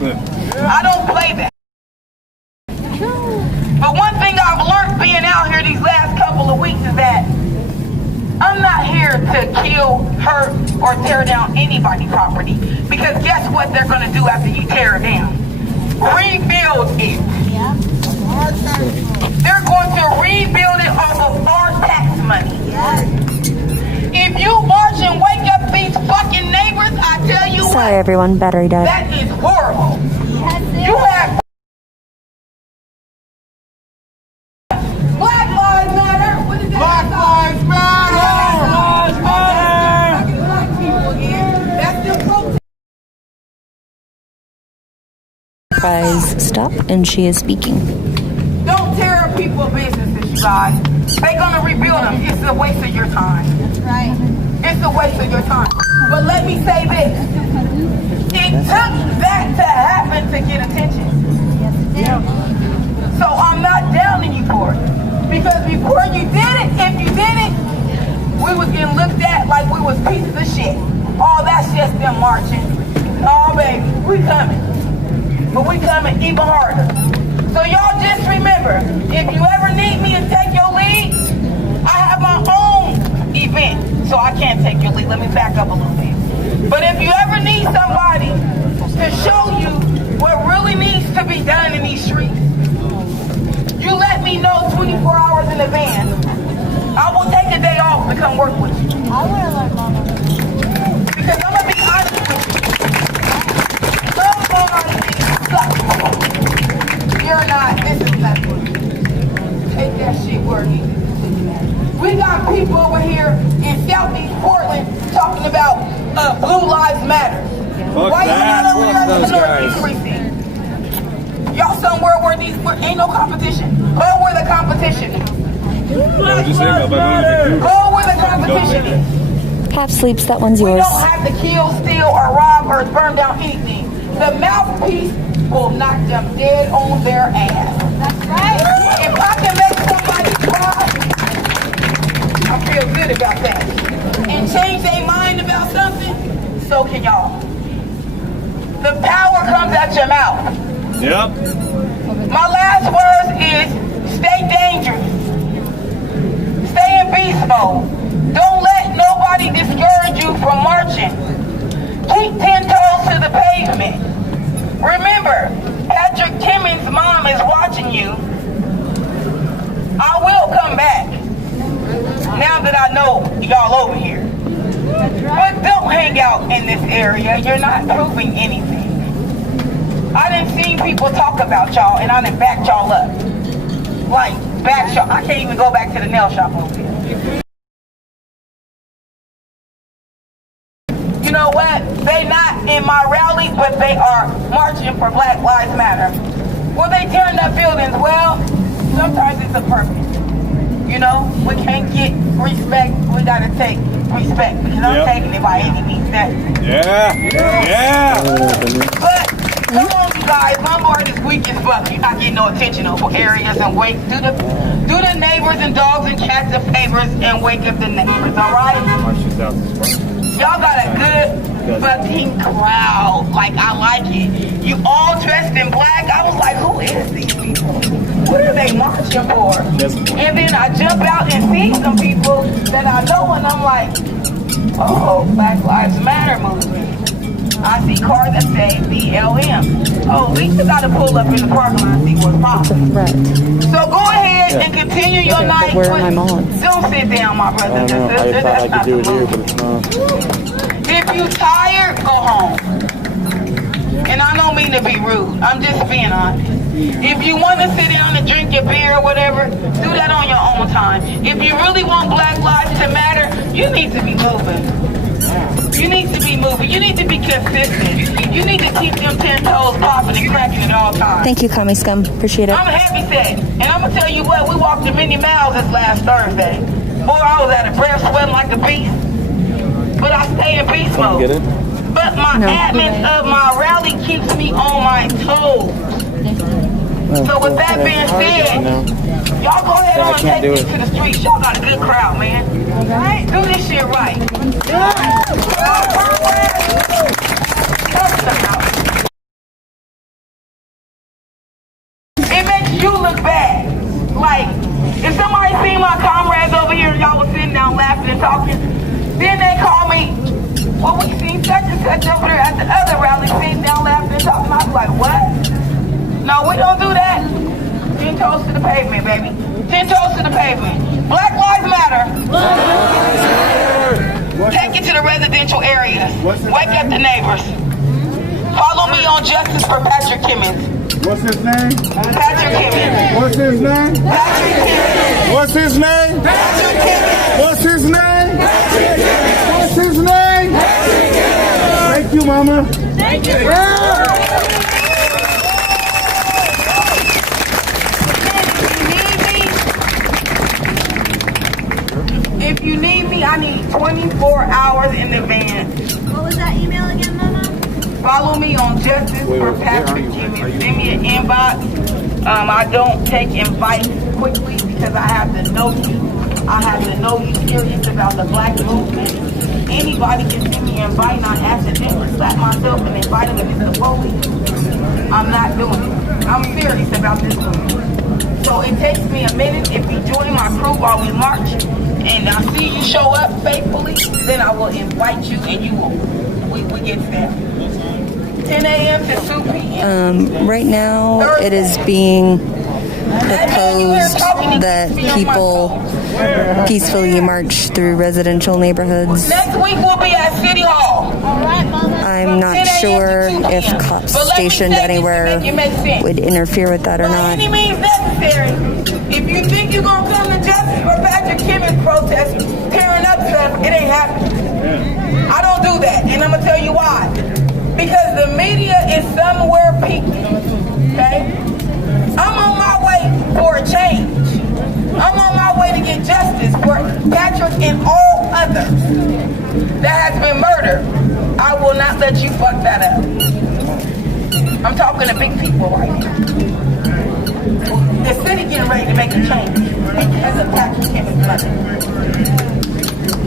I don't play that. But one thing I've learned being out here these last couple of weeks is that I'm not here to kill, hurt, or tear down anybody's property. Because guess what they're going to do after you tear it down? Rebuild it. They're going to rebuild it off of our tax money. If you march and wake up these fucking neighbors, I tell you Sorry, everyone. Battery died. that is horrible. You have Black Lives Matter. What is that? Black Lives Matter! Black people again. That's the protest. Guys, stop, and she is speaking. Don't tear up people's businesses, you guys. They're gonna rebuild them. It's a waste of your time. That's right. It's a waste of your time. But let me say this. It took that to happen to get attention. So I'm not downing you for it. Because before you did it, if you did it, we was getting looked at like we was pieces of shit. Oh, that's just them marching. Oh, baby, we coming. But we coming even harder. So y'all just remember, if you ever need me to take your lead, I have my own event, so I can't take your lead. Let me back up a little bit. But if you ever need somebody to show you what really needs to be done in these streets, you let me know 24 hours in advance. I will take a day off to come work with you. I want to learn, Mama. Because I'm going to be honest with you. Somebody sucks. You're not, this is not good. Take that shit where it is. We got people over here in Southeast Portland talking about Blue Lives Matter. Why you not over there in the Northeast precinct? Y'all somewhere where ain't no competition. Go where the competition is. Go where the competition is. Half sleeps, that one's We yours. don't have to kill, steal, or rob, or burn down anything. The mouthpiece will knock them dead on their ass. That's right. If I can make somebody cry, I feel good about that. And change their mind about something, so can y'all. The power comes out your mouth. Yep. My last words is stay dangerous. Stay in beast mode. Don't let nobody discourage you from marching. Keep 10 toes to the pavement. Remember, Patrick Timmons' mom is watching you. I will come back. Now that I know y'all over here. But don't hang out in this area. You're not proving anything. I done seen people talk about y'all and I done backed y'all up. Like, back y'all. I can't even go back to the nail shop over here. You know what? They not in my rallies, but they are marching for Black Lives Matter. Will they tearing up buildings? Well, sometimes it's a purpose. You know, we can't get respect. We gotta take respect because I'm taking it by any means necessary. Yeah. But come on, you guys. My board is weak as fuck. You're not getting no attention over areas and wake. Do the neighbors and dogs and cats the favors and wake up the neighbors. All right. Y'all got a good fucking crowd. Like, I like it. You all dressed in black. I was like, who is these people? What are they marching for? And then I jump out and see some people that I know, and I'm like, oh, Black Lives Matter movement. I see cars that say BLM. Oh, at least you got to pull up in the parking lot and see what's popping. Right. So go ahead and continue your night. Where are my moms? Don't sit down, my brother. I know. I thought I could do it here, but it's not. If you tired, go home. And I don't mean to be rude. I'm just being honest. If you want to sit down and drink your beer or whatever, do that on your own time. If you really want Black Lives to matter, you need to be moving. You need to be moving. You need to be consistent. You need to keep them 10 toes popping and cracking at all times. Thank you, Commie Scum. Appreciate it. I'm happy set. And I'm going to tell you what, we walked a many miles this last Thursday. Boy, I was out of breath, sweating like a beast. But I stay in beast mode. Get it? But my admin of my rally keeps me on my toes. So with that being said, y'all go ahead on and take me to the streets. Y'all got a good crowd, man. All right? Do this shit right. Yeah. look bad. Like, if somebody seen my comrades over here, y'all was sitting down laughing and talking, then they call me, well, we seen such and such over there at the other rally, sitting down laughing and talking. I was like, what? No, we don't do that. 10 toes to the pavement, baby. 10 toes to the pavement. Black Lives Matter. Take it to the residential areas. Wake up the neighbors. Follow me on Justice for Patrick Kimmons. What's his name? Patrick Kimmons. What's his name? Patrick Kimmons. What's his name? Patrick Kimmons. What's his name? What's his name? Thank you, Mama. Thank you. If you need me, I need 24 hours in advance. What was that email again, Mama? Follow me on Justice for Patrick Kimmons. Send me an inbox. I don't take invites quickly because I have to know you. I have to know you serious about the black movement. Anybody can send me an invite and I accidentally slap myself and invite them into the police. I'm not doing it. I'm serious about this movement. So it takes me a minute. If you join my crew while we march and I see you show up faithfully, then I will invite you and you will, we get there. 10 a.m. to 2 p.m. Right now, it is being proposed that people peacefully march through residential neighborhoods. Next week we'll be at City Hall. All right, Mama. I'm not sure if cops stationed anywhere would interfere with that or By not. any means necessary. If you think you're going to come to Justice for Patrick Kimmons protest, tearing up stuff, it ain't happening. I don't do that, and I'm going to tell you why. Because the media is somewhere peaking, okay? I'm on my way for a change. I'm on my way to get justice for Patrick and all others that has been murdered. I will not let you fuck that up. I'm talking to big people right now. The city getting ready to make a change because of Patrick Kimmons' mother.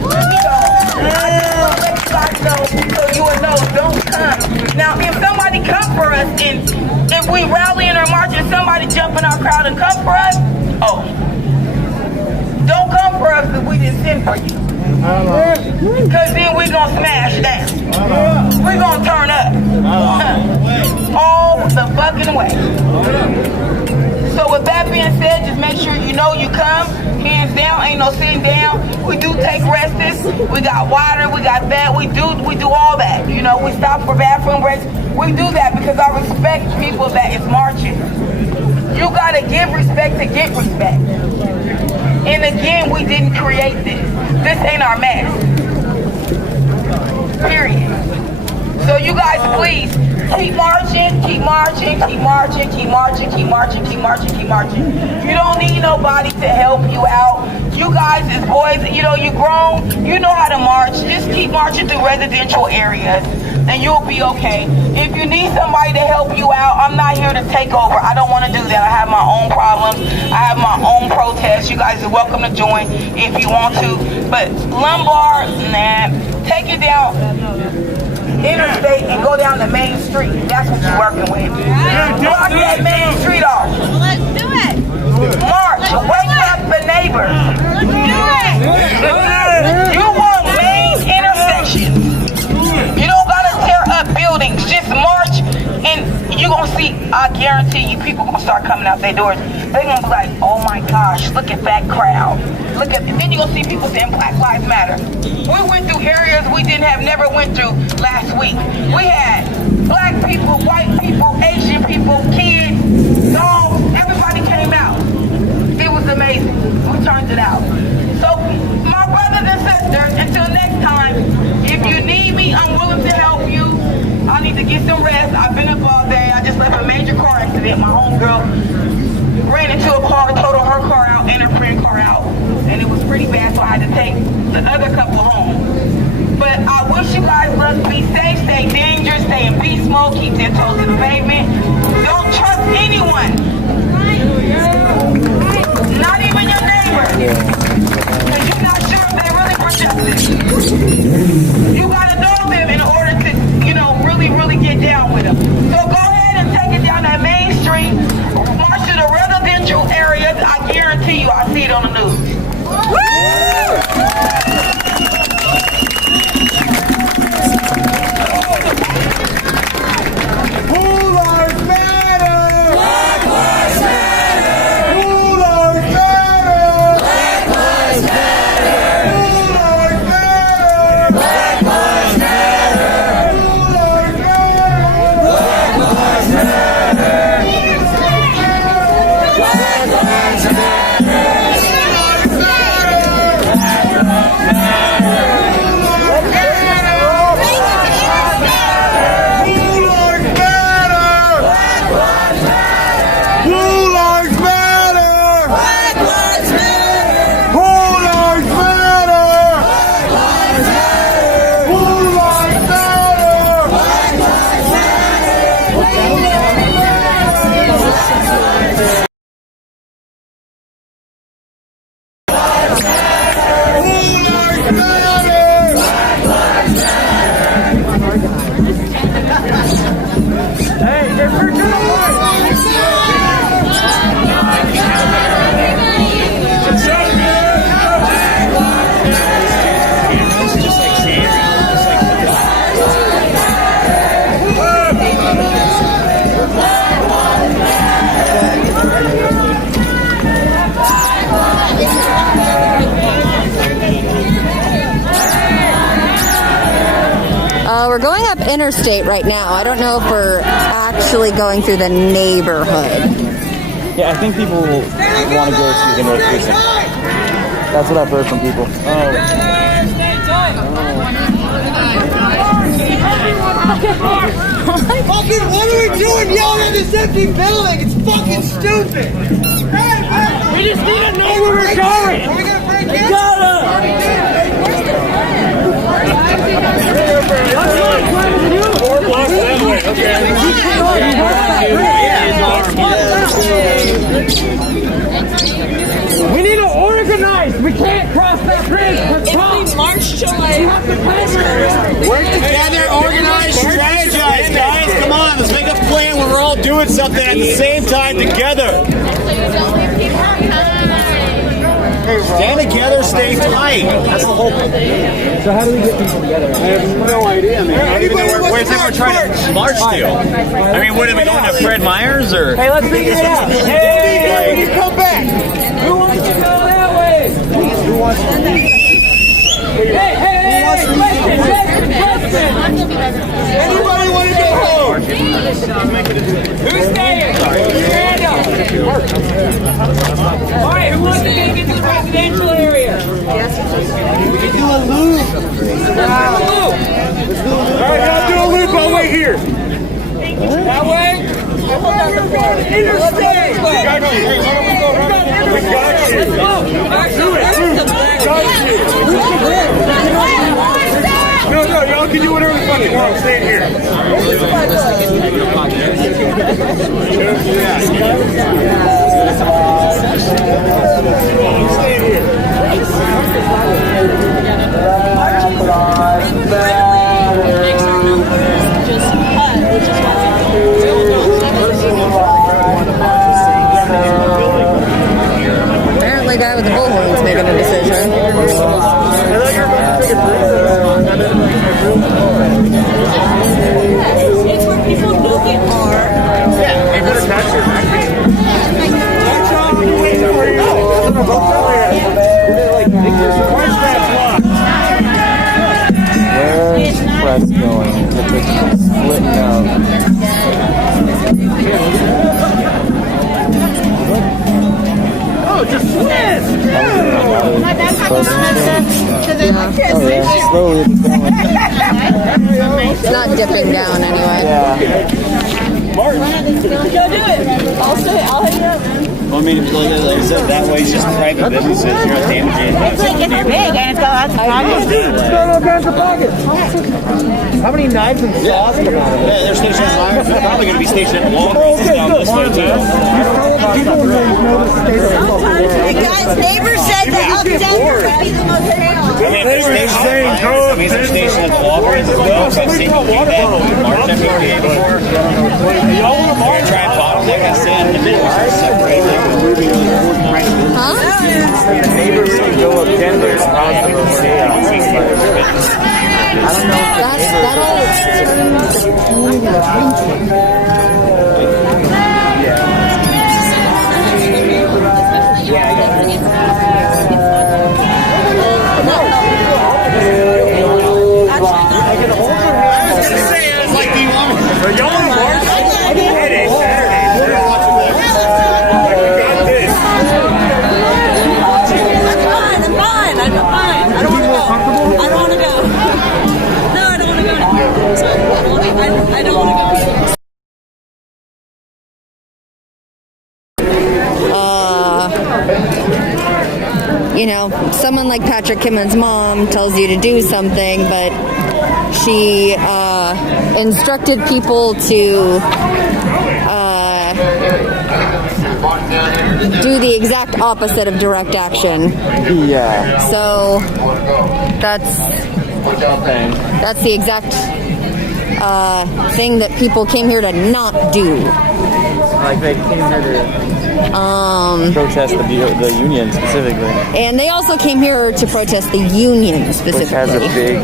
So, I just want to let you guys know so you will know, don't come. Now, if somebody come for us and if we rallying or marching, somebody jump in our crowd and come for us, don't come for us if we didn't send for you. Because then we're going to smash down. We're going to turn up. All the fucking way. So with that being said, just make sure you know you come. Hands down, ain't no sitting down. We do take rests. We got water, we got that. We do all that. You know, we stop for bathroom breaks. We do that because I respect people that is marching. You gotta give respect to get respect. And again, we didn't create this. This ain't our mess. Period. So you guys please keep marching, keep marching, keep marching, keep marching, keep marching, keep marching, keep marching. You don't need nobody to help you out. You guys as boys, you know, you grown, you know how to march. Just keep marching through residential areas and you'll be okay. If you need somebody to help you out, I'm not here to take over. I don't want to do that. I have my own problems. I have my own protests. You guys are welcome to join if you want to. But Lombard, nah, take it down interstate and go down the main street. That's what you're working with. Block that main street off. Let's do it. March, wake up the neighbors. Let's do it. You want main intersections. You don't gotta tear up buildings. Just march and you're gonna see, I guarantee you, people gonna start coming out their doors. They're gonna be like, oh my gosh, look at that crowd. Look at, and then you're gonna see people saying Black Lives Matter. We went through areas we never went through last week. We had black people, white people, Asian people, kids, dogs, everybody came out. It was amazing. We turned it out. So, my brothers and sisters, until next time, if you need me, I'm willing to help you. I need to get some rest. I've been up all day. I just left a major car accident. My homegirl ran into a car, totaled her car out and her friend's car out. And it was pretty bad, so I had to take the other couple home. But I wish you guys luck. Be safe, stay dangerous, stay in beast mode, keep 10 toes to the pavement. Don't trust anyone. Not even your neighbor. Because you're not sure if they're really for justice. You gotta know them in order to, you know, really get down with them. So go ahead and take it down that main street, march to the residential interstate right now. I don't know if we're actually going through the neighborhood. Yeah, I think people want to go to the North Precinct. That's what I've heard from people. Fucking, what are we doing yelling at this empty building? It's fucking stupid. We just need to know where we're going. Are we gonna break in? We need to organize. We can't cross that bridge. If we march to Work together, organize, strategize, guys. Come on, let's make a plan where we're all doing something at the same time together. Stand together, stay tight. That's the whole thing. So how do we get people together? I have no idea, man. I don't even know where's everyone trying to march to? I mean, what are we going to Fred Meyer's or? Hey, let's figure it out. Hey, you come back. who wants to go that way? Who wants to? Hey, question. Anybody want to go home? Who's staying? Stand up. All right, who wants to take it to the residential area? We can do a loop. All right, now do a loop. I'll wait here. That way? Interstate. We got you. Let's go. No, y'all can do whatever the fuck you want. I'm staying here. Apparently, guy with the bullhorn's making a decision. It's where people moving are. Yeah, you better catch your Where's press going? If it's splitting out. Oh, just switch! Slowly going. It's not dipping down anyway. Martin. Go do it. I'll hit you up, man. I mean, like I said, that way it's just private businesses. You're not damaging. It's big and it's got lots of pockets. It's got all kinds of pockets. How many knives and saws come out of it? Yeah, they're stationed at Myers. They're probably going to be stationed at Walgreens down this way, too. The guy's neighbor said that up Denver would be the most chaos. I mean, if they're stationed at Myers, that means they're stationed at Walgreens as well. So I've seen you do that March every day before. You're going to try and bottleneck us in the middle. Separate them. Huh? Neighbors can go up Denver and probably I don't know if That all you know, someone like Patrick Kimmon's mom tells you to do something, but she instructed people to do the exact opposite of direct action. Yeah. So that's the exact thing that people came here to not do. Like they came here to protest the union specifically. And they also came here to protest the union specifically. Which has a big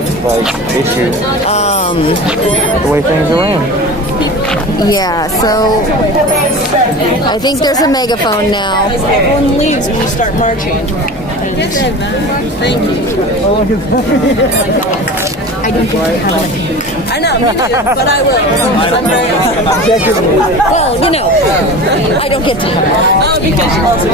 issue. The way things are ran. Yeah, so I think there's a megaphone now. Everyone leaves when you start marching. Thank you. I don't think I have enough. I I know, me too, but I will. Well, you know, I don't get to have it. Oh, because you also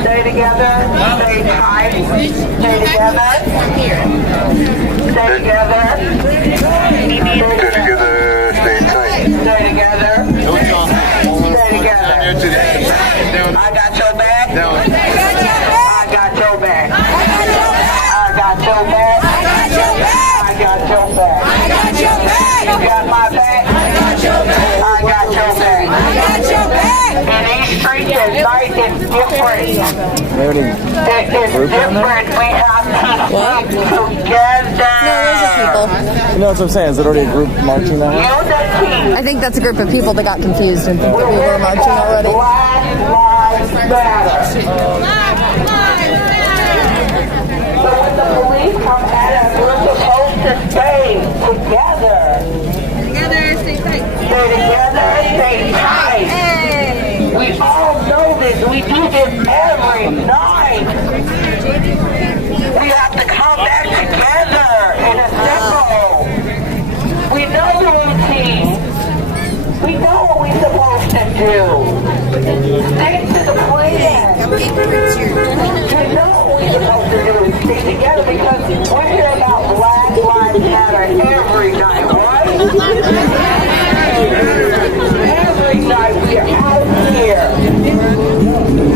Stay together. Stay tight. Stay together. Stay together. Stay tight. Stay together. Stay together. I got your back. I got your back. I got your back. I got your back. I got your back. I got your back. You got my back. I got your back. I got your back. I got your back. And these streets at night is different. It is different. We have to stick together. No, those are people. You know what I'm saying? Is it already a group marching now? I think that's a group of people that got confused and think that we were marching already. Black Lives Matter. So when the police come at us, we're supposed to stay together. Together, stay tight. Stay together, stay tight. We all know this. We do this every night. We have to come back together and assemble. We know the routine. We know what we're supposed to do. Stick to the plan. We know what we're supposed to do is stick together because we hear about Black Lives Matter every night, right? Every night we are out here.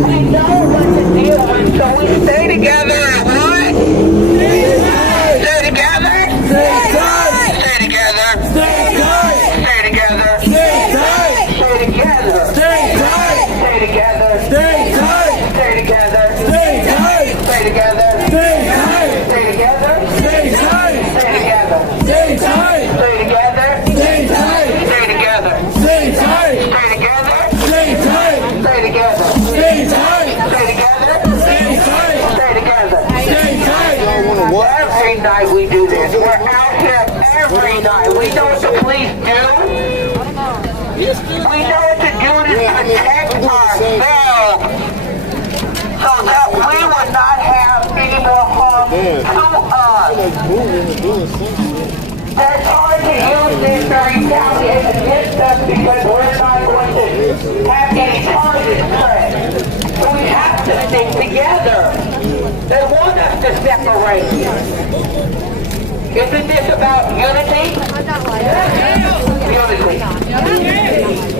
We know what to deal with, so we stay together and what? Stay together? Stay tight! Stay together! Stay tight! Stay together! Stay tight! Stay together! Stay tight! Stay together! Stay tight! Stay together! Stay tight! Stay together! Stay tight! Stay together! Stay tight! Stay together! Stay tight! Stay together! Stay tight! Stay together! Stay tight! Stay together! Stay tight! Stay together! Stay tight! Stay together! Stay tight! Stay together! Stay tight! Every night we do this. We're out here every night. We know what the police do. We know what to do to protect ourselves so that we will not have any more harm to us. They're trying to use this to retaliate against us because we're not going to have any charges pressed. So we have to stick together. They want us to separate. Isn't this about unity? Unity.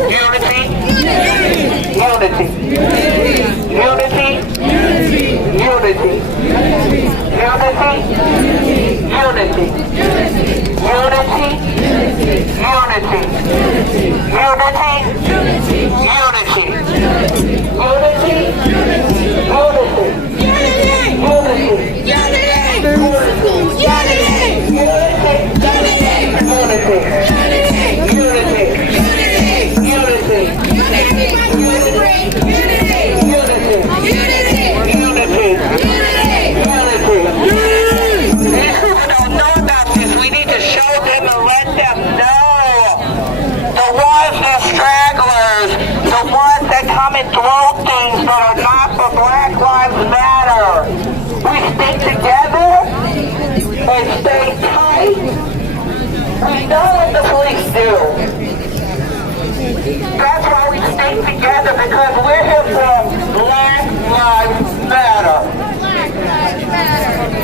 Unity. Unity. Unity. Unity. Unity. Unity. Unity. Throw things that are not for Black Lives Matter. We stick together and stay tight. We know what the police do. That's why we stick together, because we're here for Black Lives Matter.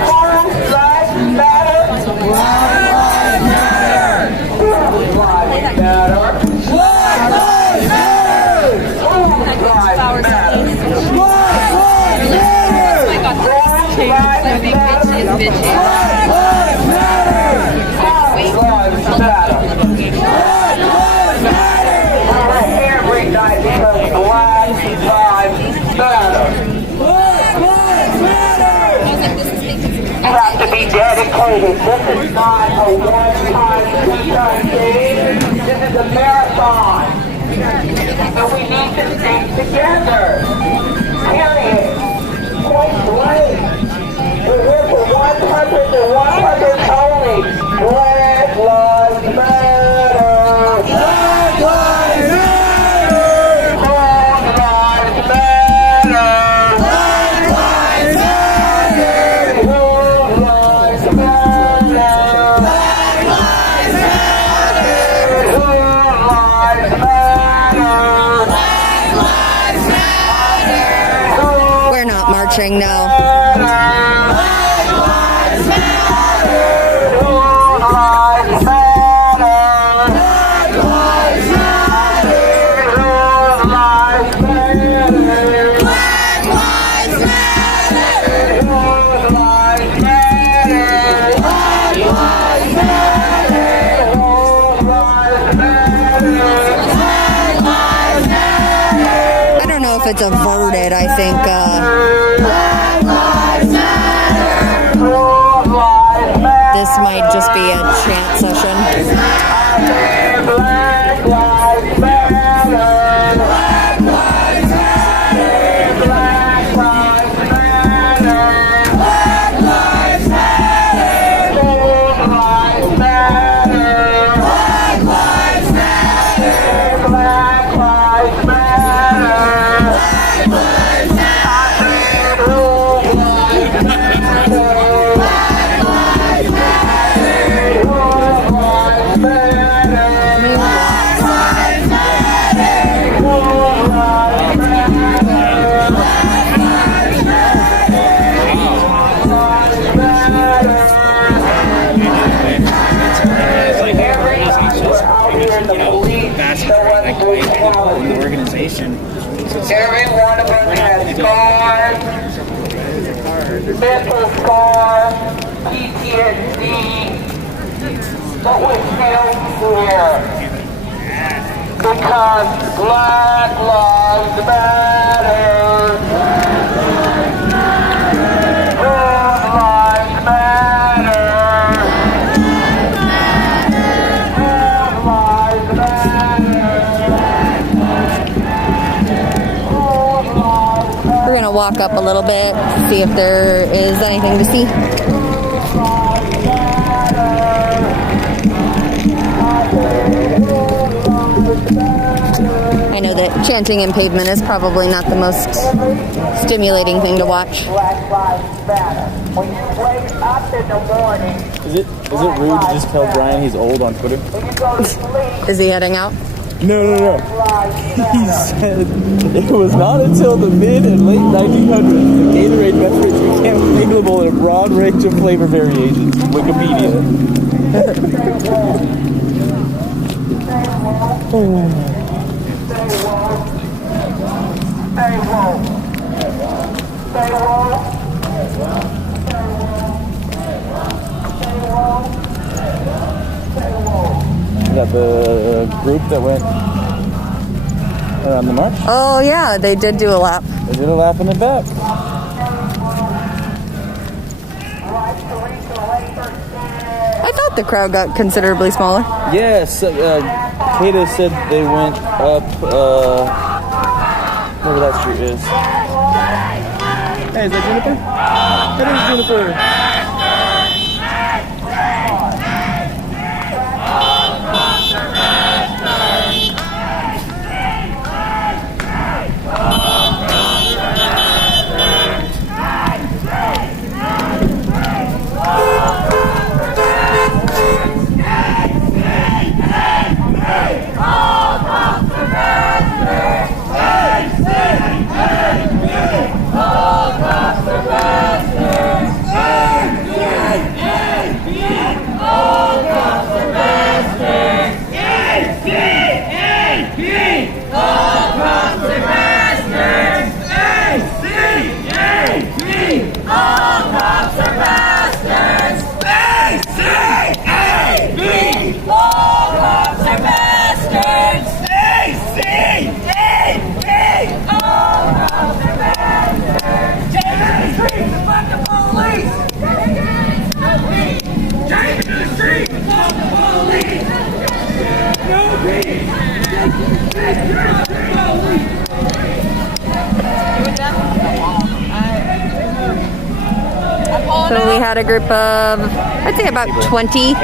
Whose lives matter? Black Lives Matter. Whose lives matter? Black Lives Matter. Whose lives matter? Black Lives Matter. Whose lives matter? Whose lives matter? Every night because Black Lives Matter. You have to be dedicated. This is not a one-time, two-time thing. This is a marathon. And we need to stick together. Period. Point blank. We're here for one purpose and one purpose only. Black Lives Matter. Black Lives Matter. Black Lives Matter. Black Lives Matter. watching, no. I don't know if it's averted. I think this might just be a chant session. The organization. Every one of us has scars, mental scars, PTSD, but we're still here. Because Black Lives Matter. Black Lives Matter. Black Lives Matter. We're gonna walk up a little bit, see if there is anything to see. I know that chanting in pavement is probably not the most stimulating thing to watch. Black Lives Matter. When you wake up in the morning, Is it rude to just tell Brian he's old on Twitter? when you go to sleep, Is he heading out? No. Lives He Matter. said it was not until the mid and late 1900s that Gatorade beverages became available in a broad range of flavor variations. Wikipedia. Stay woke. Stay woke. You got the group that went on the march. Oh yeah, they did do a lap. They did a lap in the back. I thought the crowd got considerably smaller. Yes, Kata said they went up, whatever that street is. Hey, is that Juniper? That is Juniper. So we had a group of, I'd say about 20.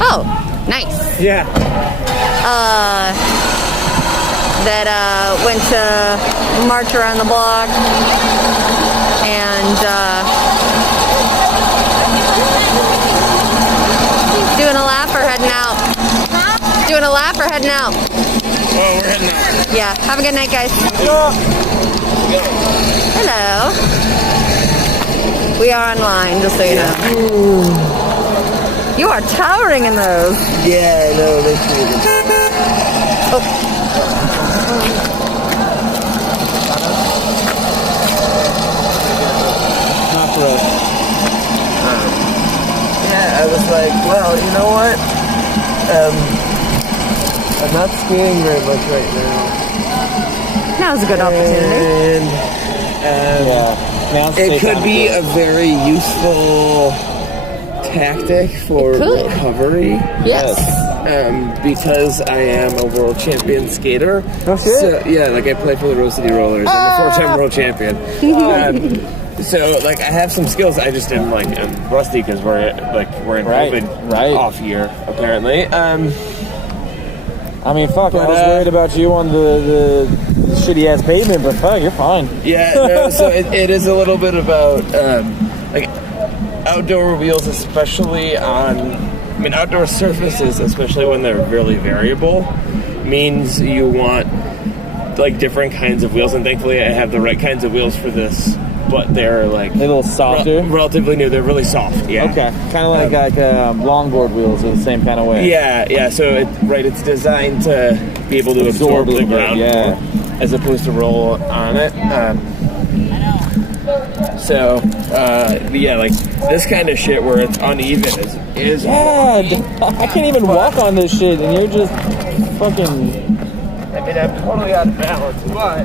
Oh, nice. Yeah. That went to march around the block and doing a lap or heading out? Doing a lap or heading out? Oh, we're heading out. Yeah. Have a good night, guys. Hello. We are online, just so you know. You are towering in those. Yeah, I know. They should. Oh. Not for us. Yeah, I was like, well, you know what? I'm not skiing very much right now. Now's a good opportunity. And it could be a very useful tactic for recovery. Yes. Because I am a world champion skater. Oh, shit. So, yeah, like I play for the Rose City Rollers. I'm a four-time world champion. So, like, I have some skills. I just am, like, I'm rusty because we're in COVID off year, apparently. I mean, fuck, I was worried about you on the shitty-ass pavement, but fuck, you're fine. Yeah, no, so it is a little bit about, like, outdoor wheels, especially outdoor surfaces, especially when they're really variable, means you want, like, different kinds of wheels, and thankfully I have the right kinds of wheels for this, but they're, like... A little softer? Relatively new. They're really soft, yeah. Okay, kind of like longboard wheels are the same kind of way. Yeah, so it's designed to be able to absorb the ground more, as opposed to roll on it. Like, this kind of shit where it's uneven is hard. I can't even walk on this shit, and you're just fucking... I mean, I'm totally out of balance, but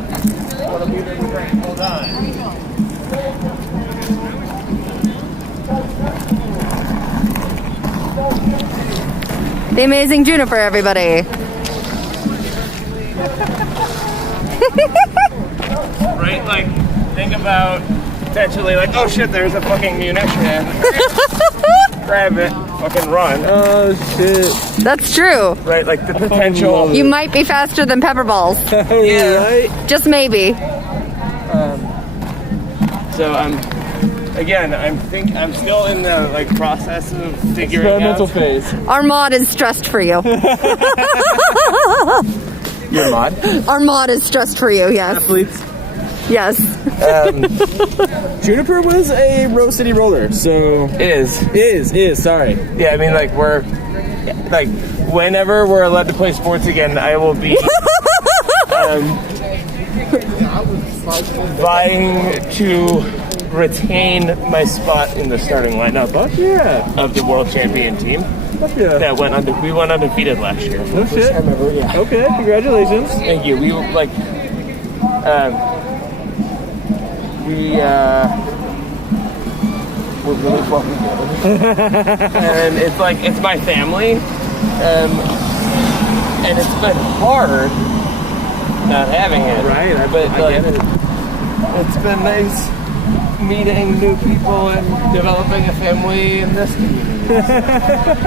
what I'm even trying to hold on. The amazing Juniper, everybody. Right? Like, think about potentially, like, oh shit, there's a fucking munition. Grab it, fucking run. Oh shit. That's true. Right? Like, the potential. You might be faster than pepper balls. Yeah. Right? Just maybe. So I'm still in the, like, process of figuring Experimental out. phase. Our mod is stressed for you. Your mod? Our mod is stressed for you, yes. Athletes. Yes. Juniper was a Rose City roller, so... Is, sorry. Yeah, I mean, like, whenever we're allowed to play sports again, I will be vying to retain my spot in the starting lineup of the world champion team. That we went undefeated last year. No shit. Yeah. Okay, congratulations. Thank you. We like we're really fucking good. And it's my family. And it's been hard not having it. Right, but I get it. It's been nice meeting new people and developing a family in this community.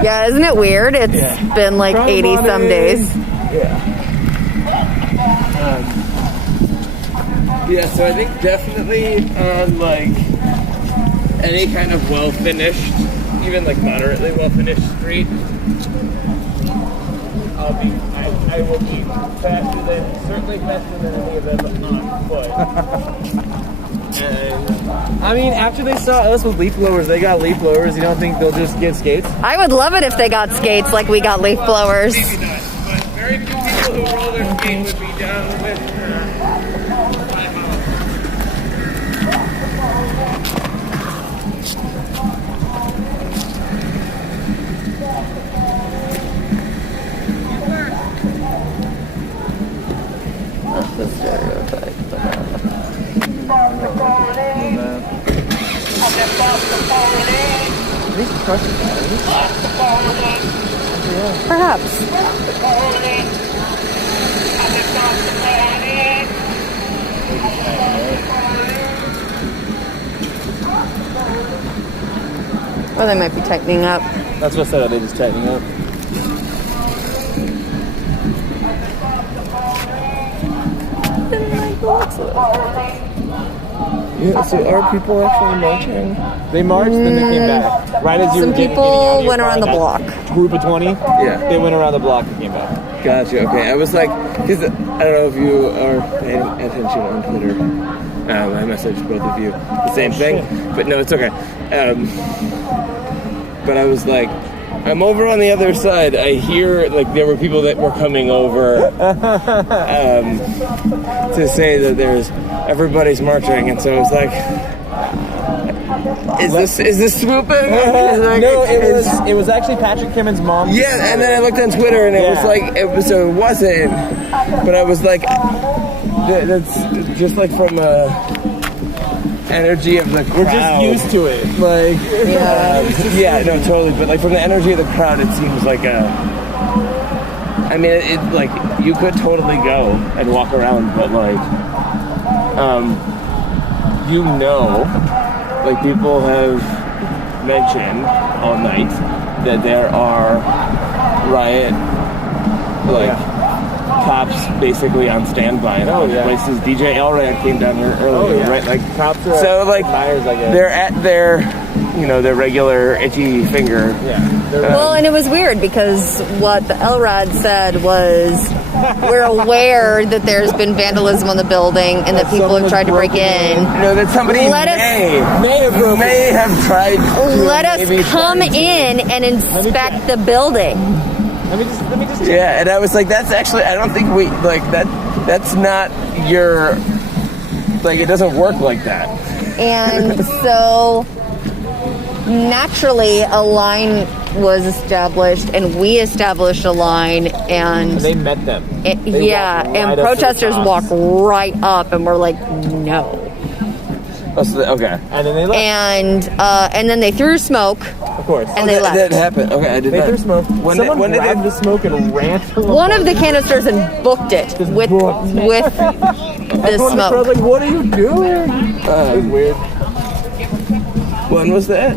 Yeah, isn't it weird? It's been like 80 some days. So I think definitely on, like, any kind of well-finished, even like moderately well-finished street, I will be certainly faster than any of them on foot. I mean, after they saw us with leaf blowers, they got leaf blowers. You don't think they'll just get skates? I would love it if they got skates like we got leaf blowers. Maybe not, but very few people who roller skate would be down with Perhaps. Or they might be tightening up. That's what I said. Are they just tightening up? Yeah, so are people actually marching? They marched, then they came back. Right as you Some were getting people out of your went car, around the that block. Group of 20? Yeah. They went around the block and came back. Gotcha, okay. I was like, because I don't know if you are paying attention on Twitter, I messaged both of you the same thing, but no, it's okay. But I was like, I'm over on the other side. I hear like there were people that were coming over to say that everybody's marching, and so I was like, is this swooping? Like, No, it was actually Patrick Kimmon's mom. Yeah, and then I looked on Twitter and it was like it wasn't. But I was like, that's just like from energy of the crowd. We're just used to it. Like, yeah, no, totally. But like from the energy of the crowd, it seems like I mean, it like you could totally go and walk around, but like, like people have mentioned all night that there are riot, like cops basically on standby in places. DJ Elrod came down here earlier, right? Like cops are so like buyers, I guess. they're at their their regular itchy finger. Yeah. Well, and it was weird because what the LRAD said was, we're aware that there's been vandalism on the building and that people have tried to break in. That somebody may have tried to Let us come in and inspect the building. Let me just. Yeah, and I was like, that's actually, I don't think we like that. That's not your like. It doesn't work like that. And so naturally a line was established and we established a line and they met them. And protesters walked right up and were like, no. Oh, so okay. And then they left. And then they threw smoke. Of course. And they left. That happened. Okay, I did They not. threw smoke. Someone grabbed the smoke and ran. One of the canisters and booked it with the smoke. I was like, what are you doing? It was weird. When was that?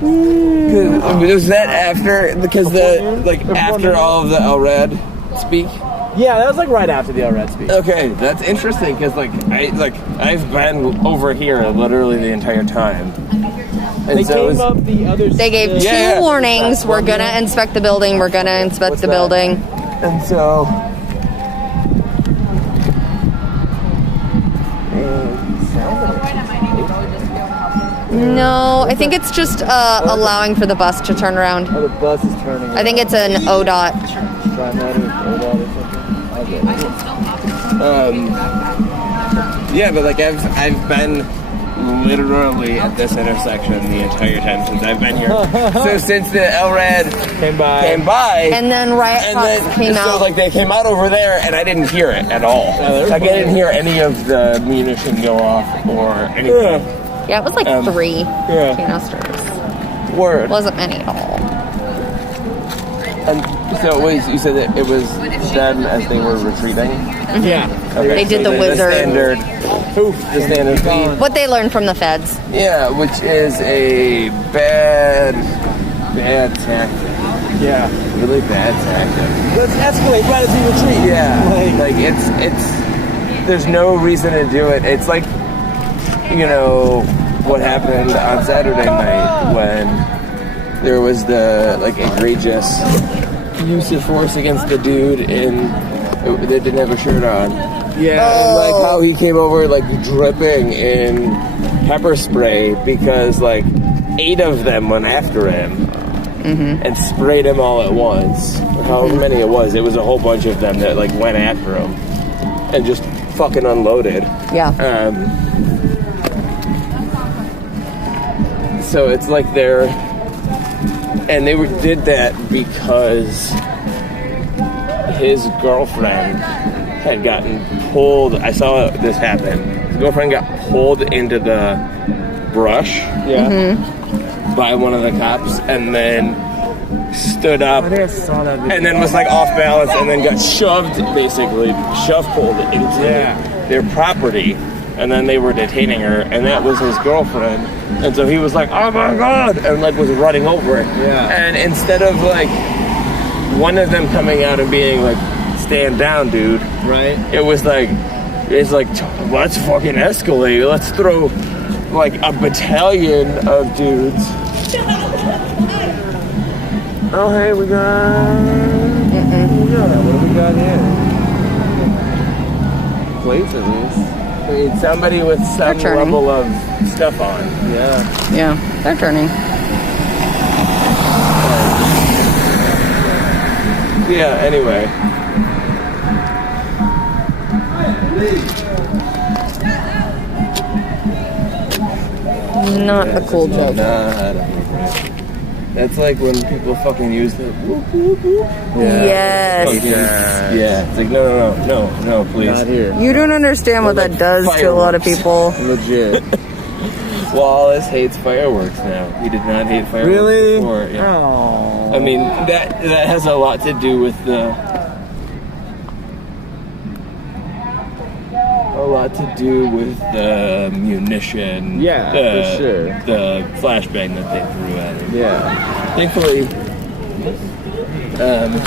Was that after? Because after all of the LRAD speak. Yeah, that was like right after the LRAD speech. Okay, that's interesting because I've been over here literally the entire time. And They came up the other. They gave two warnings. We're gonna inspect the building. We're gonna inspect the building. And so. No, I think it's just allowing for the bus to turn around. Oh, the bus is turning. I think it's an ODOT. Yeah, but like I've been literally at this intersection the entire time since I've been here. So since the LRAD came by, and then riot cops came out. So like they came out over there, and I didn't hear it at all. Like I didn't hear any of the munition go off or anything. Yeah, it was like 3 canisters. Word. It wasn't many at all. And so it was. You said that it was them as they were retreating. Yeah. Okay, They did the wizard. The standard feed. What they learned from the feds. Yeah, which is a bad tactic. Yeah, really bad tactic. Let's escalate right as we retreat. Yeah, like it's there's no reason to do it. It's like what happened on Saturday night when there was the egregious use of force against the dude that didn't have a shirt on. Yeah, and how he came over dripping in pepper spray because 8 of them went after him and sprayed him all at once. However many it was a whole bunch of them that went after him and just fucking unloaded. Yeah. So it's they did that because his girlfriend had gotten pulled. I saw this happen. His girlfriend got pulled into the brush by one of the cops and then stood up I think I saw that video. and then was off balance and then got pulled into their property. And then they were detaining her, and that was his girlfriend. And so he was like, "Oh my god!" and was running over it. Yeah. And instead of one of them coming out and being "Stand down, dude," right? It was let's fucking escalate. Let's throw a battalion of dudes. Oh hey, we got. What do we got here? Plates at least. I mean, somebody with some They're turning. level of stuff on. Yeah. Yeah, they're turning. Yeah, anyway. Not a cool joke. Nah, I don't think that. That's like when people fucking use the whoop, whoop, whoop. Yes. Fucking- yeah. It's like, no, please. Not here. You don't understand what that does to a lot of people. Legit. Wallace hates fireworks now. He did not hate fireworks Really? before. Yeah. Oh. I mean, that has a lot to do with the munition. Yeah, for sure. The flashbang that they threw at him. Yeah. Thankfully,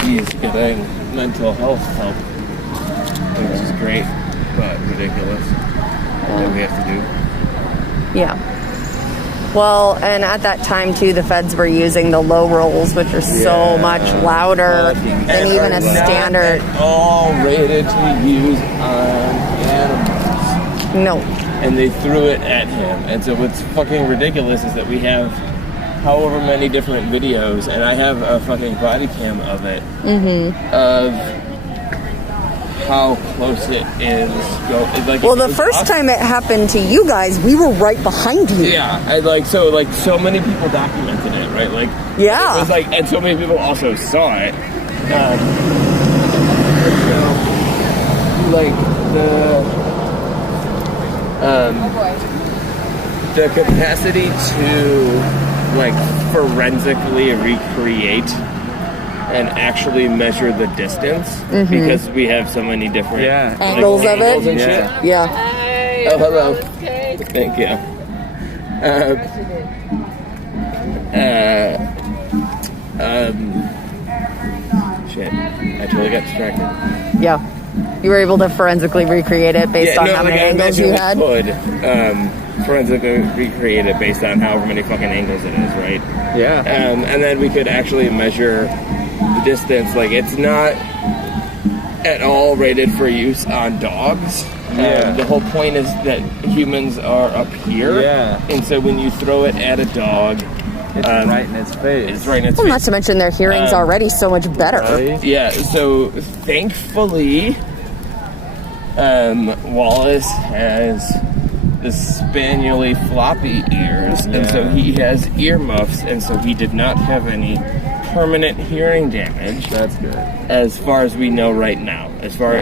he's getting mental health help, which is great, but ridiculous. That we have to do. Yeah. Well, and at that time too, the feds were using the low rolls, which are so much louder than even a standard. All rated to use on animals. No. And they threw it at him. And so what's fucking ridiculous is that we have however many different videos, and I have a fucking body cam of it, of how close it is. Well, the first time it happened to you guys, we were right behind you. Yeah, so many people documented it, right? Like, Yeah. it was like, and so many people also saw it. The capacity to like forensically recreate and actually measure the distance because we have so many different Angles of it? and Yeah. shit. Yeah. Oh, hello. Thank you. Shit. I totally got distracted. Yeah. You were able to forensically recreate it based on how many angles you had? Could forensically recreate it based on however many fucking angles it is, right? Yeah. And then we could actually measure the distance. Like, it's not at all rated for use on dogs. Yeah. The whole point is that humans are up here. Yeah. And so when you throw it at a dog, It's right in its face. it's right in its Well, face. not to mention their hearing's already so much better. Right? Yeah, so thankfully, Wallace has the spaniely floppy ears, and so he has earmuffs, and so he did not have any permanent hearing damage. That's good. As far as we know right now.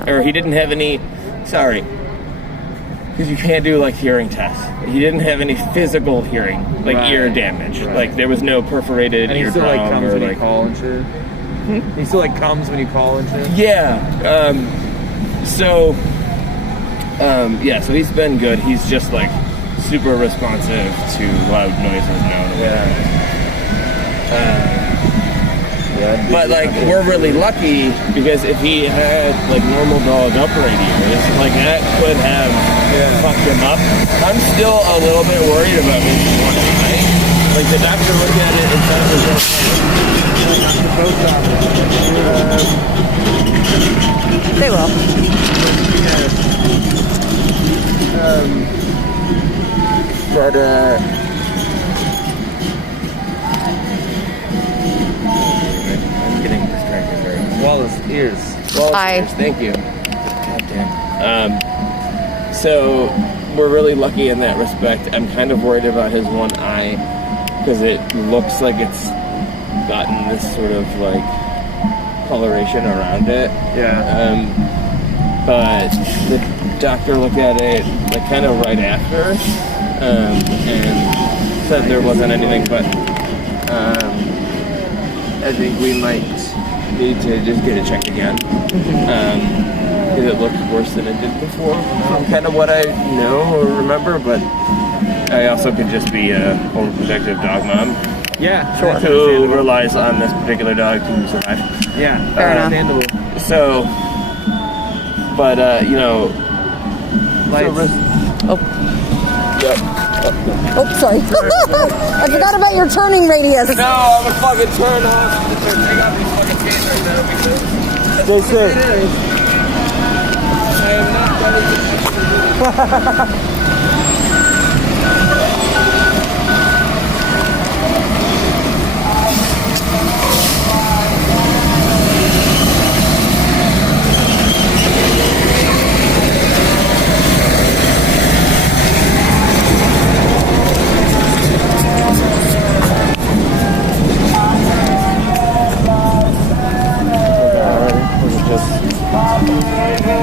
Or he didn't have any, because you can't do like hearing tests. He didn't have any physical hearing, like ear damage. Right. Like there was no perforated And he eardrum still like comes or when you like call and shit. He still like comes when you call and shit. Yeah. So he's been good. He's just like super responsive to loud noises now. But like we're really lucky because if he had like normal dog upright ears, like that could have fucked him up. I'm still a little bit worried about his one eye. Like the doctor looked at it and said it was They will. But I'm getting distracted very much. Wallace ears. Hi. Thank you. God damn. So we're really lucky in that respect. I'm kind of worried about his one eye because it looks like it's gotten this sort of like coloration around it. Yeah. But the doctor looked at it like kind of right after and said there wasn't anything, but I think we might need to just get it checked again because it looks worse than it did before from kind of what I know or remember, but I also could just be a overprotective dog mom. Yeah. Sure. Who relies on this particular dog to survive. Yeah. Fair enough. Understandable. So, but you know, Lights. Yep. Oh, sorry. I forgot about your turning radius. No, I'm gonna fucking turn off. Take off these fucking pants right now because They say. I am not ready to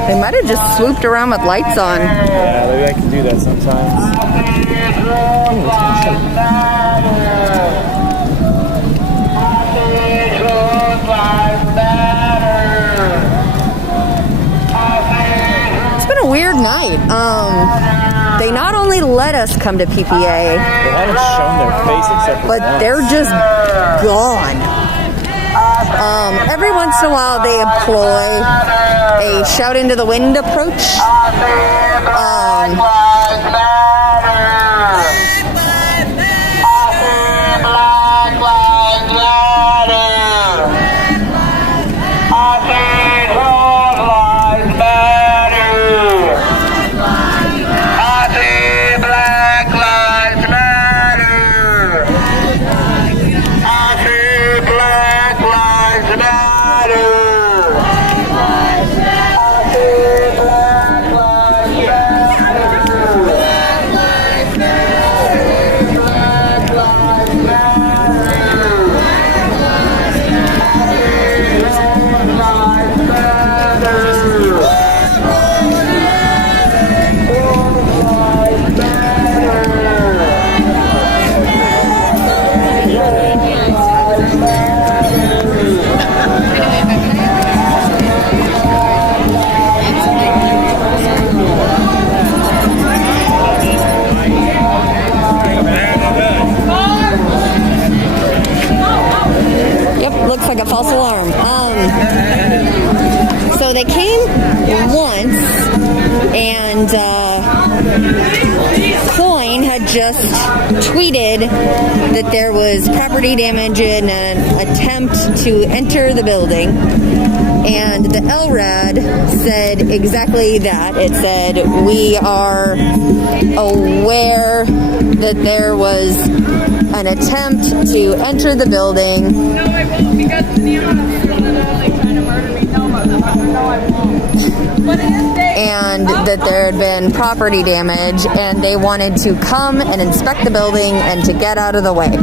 They might have just swooped around with lights on. Yeah, maybe I can do that sometimes. It's been a weird night. They not only let us come to PPA, They haven't shown their face except for but once. they're just gone. Every once in a while, they employ a shout into the wind approach. Looks like a false alarm. So they came once, and Coin had just tweeted that there was property damage in an attempt to enter the building. And the LRAD said exactly that. It said, we are aware that there was an attempt to enter the building. No, I won't, because to be honest, they're trying to murder me. No, I won't. But and that there had been property damage, and they wanted to come and inspect the building and to get out of the way.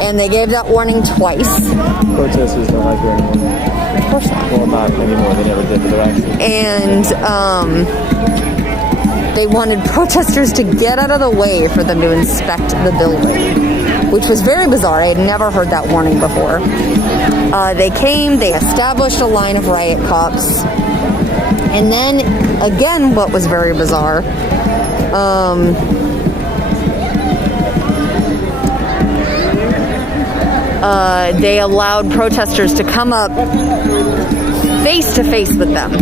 And they gave that warning twice. Protesters don't like her anymore. Of course not. Well, not anymore. They never did, but they're actually. And they wanted protesters to get out of the way for them to inspect the building, which was very bizarre. I had never heard that warning before. They came, they established a line of riot cops, and then, again, what was very bizarre, they allowed protesters to come up face to face with them.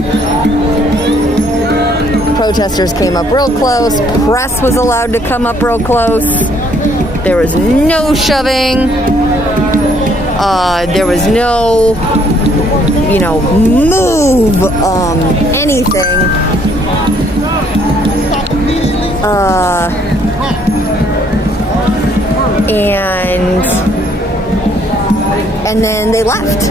Protesters came up real close. Press was allowed to come up real close. There was no shoving. There was no, move, anything. And then they left.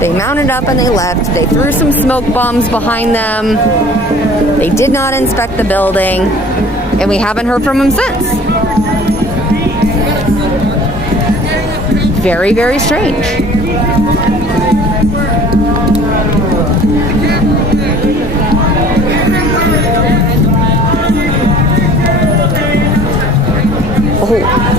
They mounted up and they left. They threw some smoke bombs behind them. They did not inspect the building, and we haven't heard from them since. Very, very strange. Oh.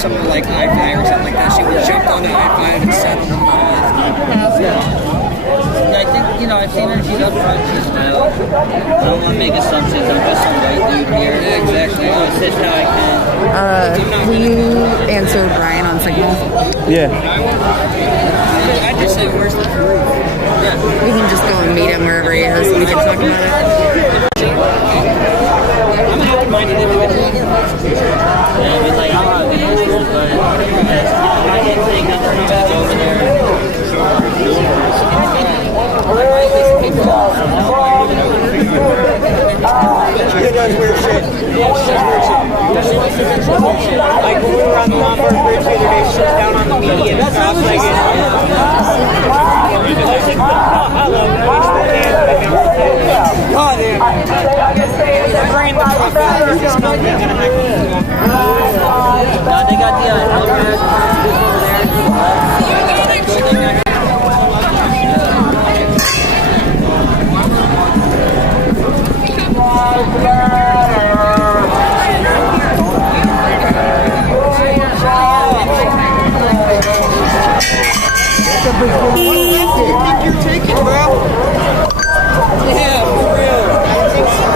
something like I-5 or something like that, she would have jumped onto I-5 and settled him. I think, I've seen her, she's upfront, she's style. I don't want to make assumptions, I'm just some white dude here. Yeah, exactly. I'll assist how I can. Will you answer Brian on Signal? Yeah. I just say, where's the proof? Yeah. We can just go and meet him wherever he is. We can talk about it. I'm an open-minded individual. Yeah, I mean, like, I'm not the answers, but I didn't think I'd turn back over there. She does weird shit. Like when we were on the Lombard Bridge the other day, she was down on the median, cross-legged. Oh, dude. Bring the truck back. No, they got the over there. What do you think you're taking, bro? Yeah, for real. I think so.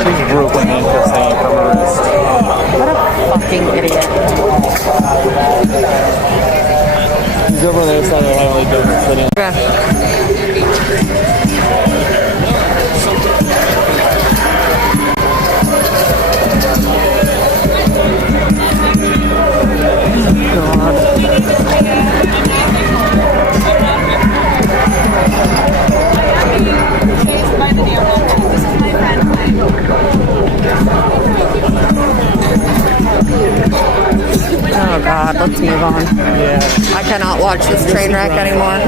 She's broken interesting from her wrist. What a fucking idiot. He's over there, so they're highly different sitting. Oh God, let's move on. Yeah. I cannot watch this train wreck anymore.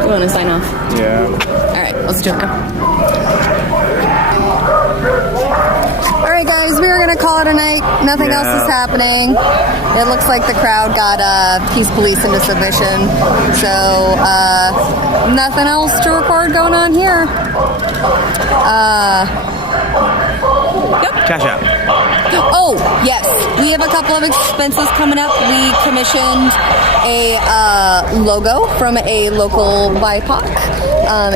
You want to sign off? Yeah. All right, let's do it now. All right, guys, we are going to call it a night. Nothing else is happening. It looks like the crowd got Peace Police into submission. So, nothing else to record going on here. Yep. Cash out. Oh, yes. We have a couple of expenses coming up. We commissioned a logo from a local BIPOC.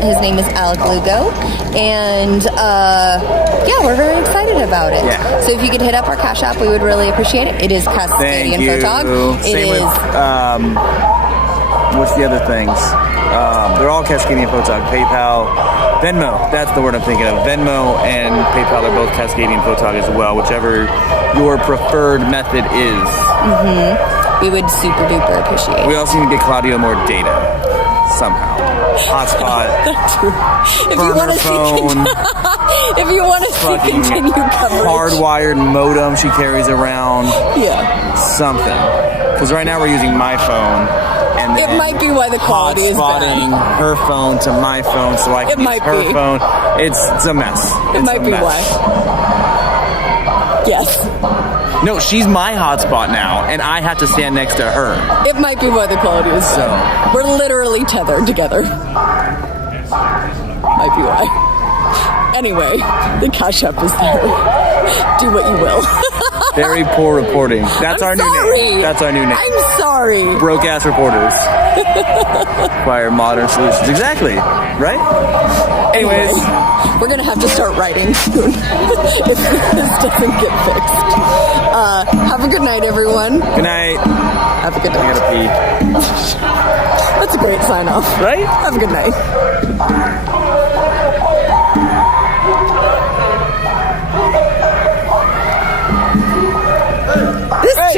His name is Alec Lugo. And, yeah, we're very excited about it. Yeah. So if you could hit up our Cash App, we would really appreciate it. It is Cascadian Photog. Same with, what's the other things? They're all Cascadian Photog. PayPal, Venmo, that's the word I'm thinking of. Venmo and PayPal are both Cascadian Photog as well, whichever your preferred method is. We would super duper appreciate it. We also need to get Claudio more data. somehow. Hotspot. If you want to phone, if you want to see fucking continued coverage, hardwired modem she carries around. yeah, Something. Because right now we're using my phone. And it then might be why the quality is hotspotting bad. her phone to my phone so I can It might use her be. phone. It's a mess. It might be why. Yes, No, she's my hotspot now, and I have to stand next to her. it might be why the quality is So. bad. We're literally tethered together. Might be why. Anyway, the Cash App is there. Do what you will. Very poor reporting. That's I'm our new sorry. name. That's our new name. I'm sorry. Broke ass reporters. Require modern solutions. Exactly. Right? Anyways. Anyway, we're gonna have to start writing soon if this doesn't get fixed. Have a good night, everyone. Good night. Have a good night. I gotta pee. That's a great sign off. Right? Have a good night.